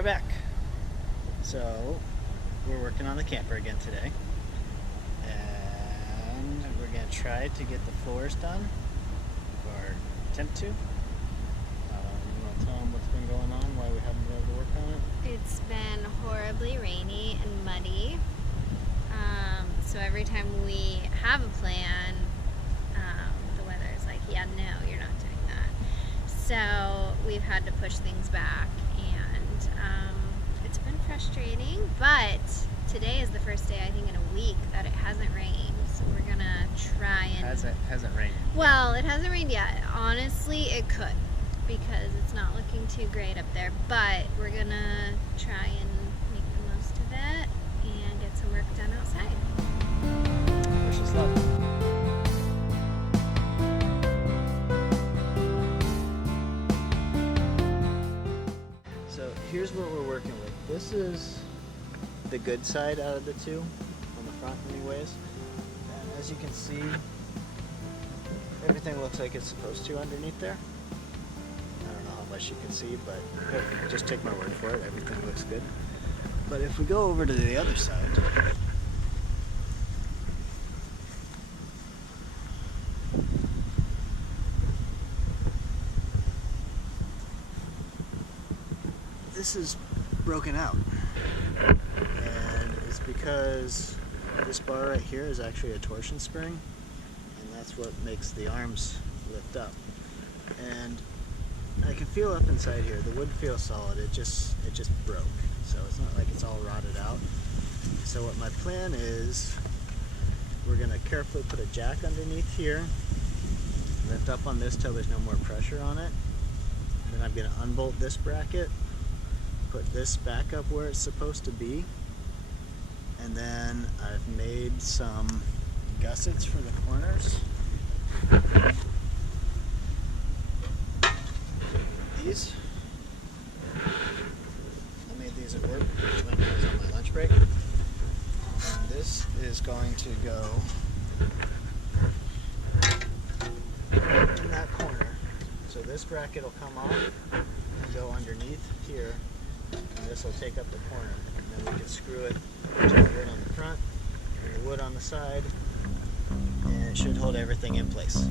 We're back. So we're working on the camper again today, and we're gonna try to get the floors done, or attempt to. You want to tell them what's been going on, why we haven't been able to work on it? It's been horribly rainy and muddy. So every time we have a plan, the weather's like, yeah, no, you're not doing that. So we've had to push things back, and it's been frustrating, but today is the first day, I think, in a week that it hasn't rained. So we're gonna try and... Hasn't rained. Well, it hasn't rained yet. Honestly, it could, because it's not looking too great up there, but we're gonna try and make the most of it and get some work done outside. Wish us luck. So here's what we're working with. This is the good side out of the two, on the front anyways. And as you can see, everything looks like it's supposed to underneath there. I don't know how much you can see, but just take my word for it, everything looks good. But if we go over to the other side, this is broken out, and it's because this bar right here is actually a torsion spring, and that's what makes the arms lift up. And I can feel up inside here, the wood feels solid, it just broke, so it's not like it's all rotted out. So what my plan is, we're going to carefully put a jack underneath here, lift up on this till there's no more pressure on it. Then I'm going to unbolt this bracket, put this back up where it's supposed to be, and then I've made some gussets for the corners. These, I made these at work when I was on my lunch break. And this is going to go in that corner. So this bracket will come off and go underneath here, and this will take up the corner. And then we can screw it to the wood on the front and the wood on the side, and it should hold everything in place.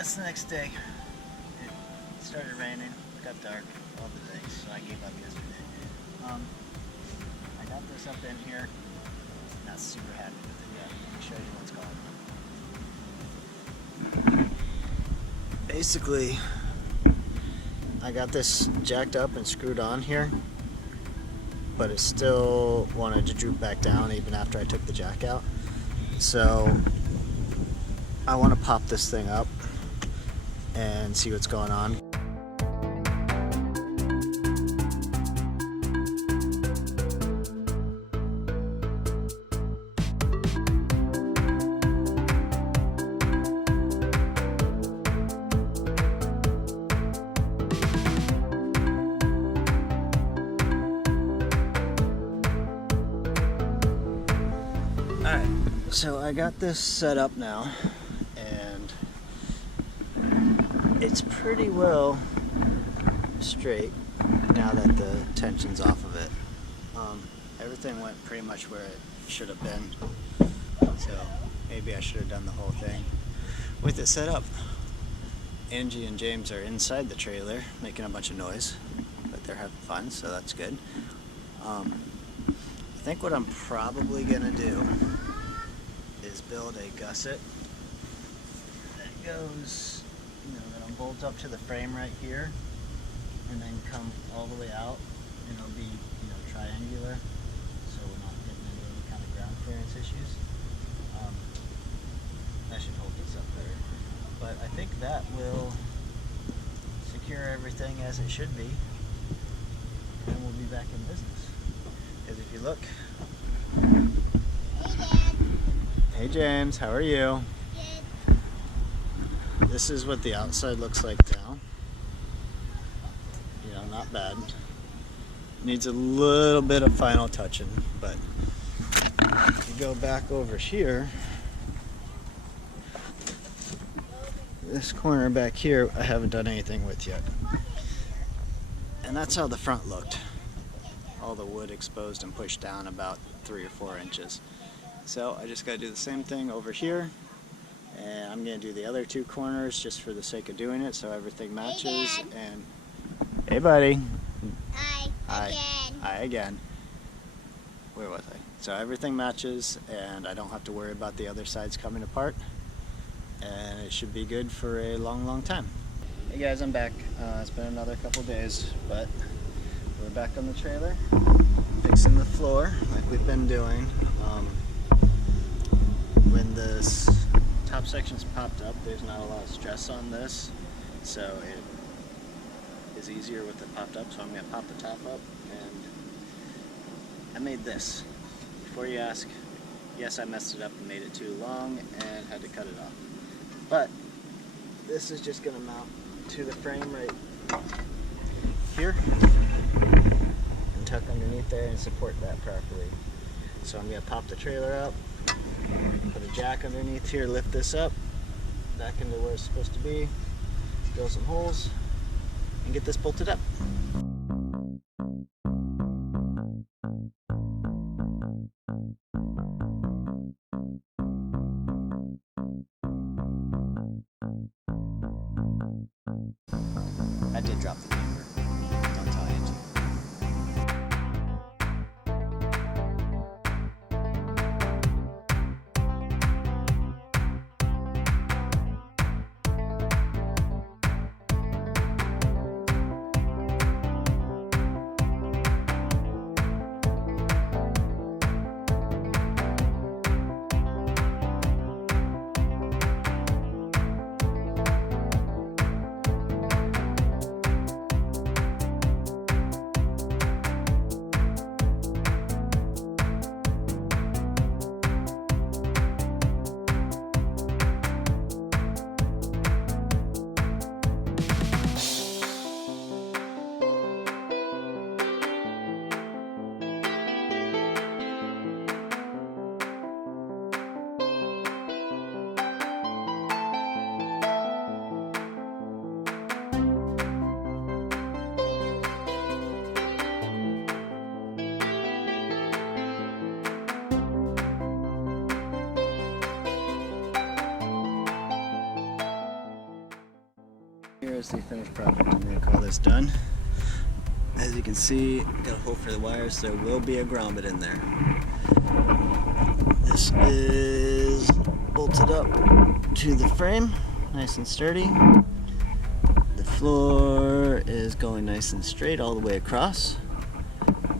It's the next day. It started raining, got dark, all the things, so I gave up yesterday. I got this up in here. Not super happy with it yet. Let me show you what's going on. Basically, I got this jacked up and screwed on here, but it still wanted to droop back down even after I took the jack out. So I want to pop this thing up and see what's going on. Alright, so I got this set up now, and it's pretty well straight now that the tension's off of it. Everything went pretty much where it should have been, so maybe I should have done the whole thing with it set up. Angie and James are inside the trailer making a bunch of noise, but they're having fun, so that's good. I think what I'm probably gonna do is build a gusset that goes, that'll bolt up to the frame right here, and then come all the way out, and it'll be, triangular, so we're not getting into any kind of ground clearance issues. That should hold this up better. But I think that will secure everything as it should be, and we'll be back in business. Because if you look, Hey, Dad. hey James, how are you? Good. This is what the outside looks like now. Not bad. Needs a little bit of final touching, but if you go back over here, this corner back here I haven't done anything with yet. And that's how the front looked. All the wood exposed and pushed down about 3 or 4 inches. So I just got to do the same thing over here, and I'm going to do the other 2 corners just for the sake of doing it so everything matches. Hey, Dad. And hey buddy. Hi again. Hi again. Where was I? So everything matches, and I don't have to worry about the other sides coming apart, and it should be good for a long time. Hey guys, I'm back. It's been another couple days, but we're back on the trailer, fixing the floor like we've been doing. When this top section's popped up, there's not a lot of stress on this, so it is easier with it popped up. So I'm going to pop the top up, and I made this. Before you ask, yes, I messed it up and made it too long and had to cut it off. But this is just going to mount to the frame right here and tuck underneath there and support that properly. So I'm going to pop the trailer up, put a jack underneath here, lift this up back into where it's supposed to be, drill some holes, and get this bolted up. I did drop the camera. Don't tell Angie. Here's the finished product. I'm going to call this done. As you can see, got a hole for the wires. There will be a grommet in there. This is bolted up to the frame, nice and sturdy. The floor is going nice and straight all the way across.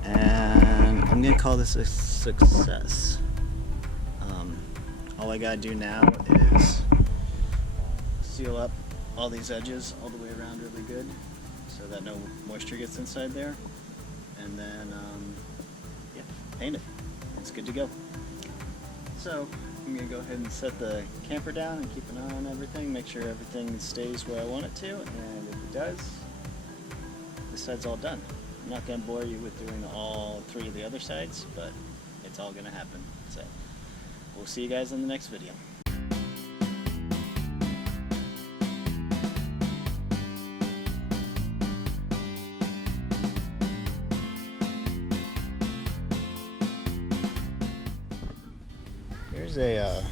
And I'm going to call this a success. All I got to do now is seal up all these edges all the way around really good so that no moisture gets inside there, and then paint it. It's good to go. So I'm going to go ahead and set the camper down and keep an eye on everything, make sure everything stays where I want it to, and if it does, this side's all done. I'm not going to bore you with doing all 3 of the other sides, but it's all going to happen. So we'll see you guys in the next video. Here's a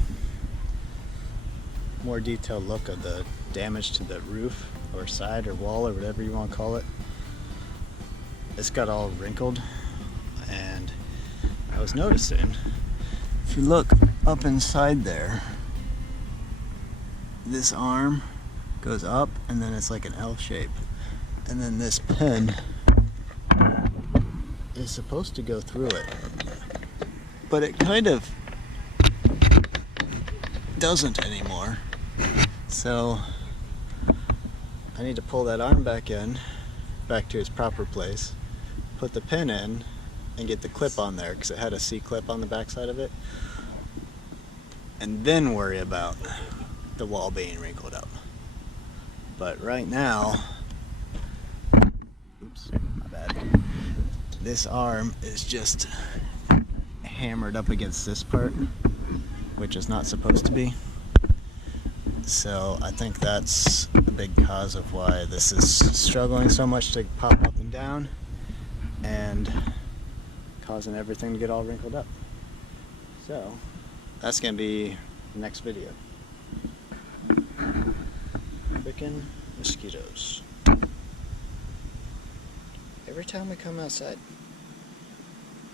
more detailed look of the damage to the roof or side or wall or whatever you want to call it. It's got all wrinkled, and I was noticing, if you look up inside there, this arm goes up and then it's like an L shape, and then this pin is supposed to go through it, but it kind of doesn't anymore. So I need to pull that arm back to its proper place, put the pin in, and get the clip on there because it had a C-clip on the backside of it, and then worry about the wall being wrinkled up. But right now, oops, my bad, this arm is just hammered up against this part, which is not supposed to be. So I think that's a big cause of why this is struggling so much to pop up and down and causing everything to get all wrinkled up. So that's gonna be the next video. Frickin' mosquitoes. Every time we come outside.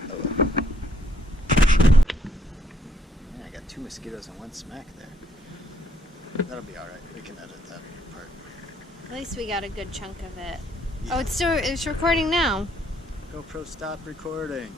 Oh well. Man, I got 2 mosquitoes in one smack there. That'll be alright. We can edit that part. At least we got a good chunk of it. Yeah. Oh, it's recording now. GoPro, stop recording.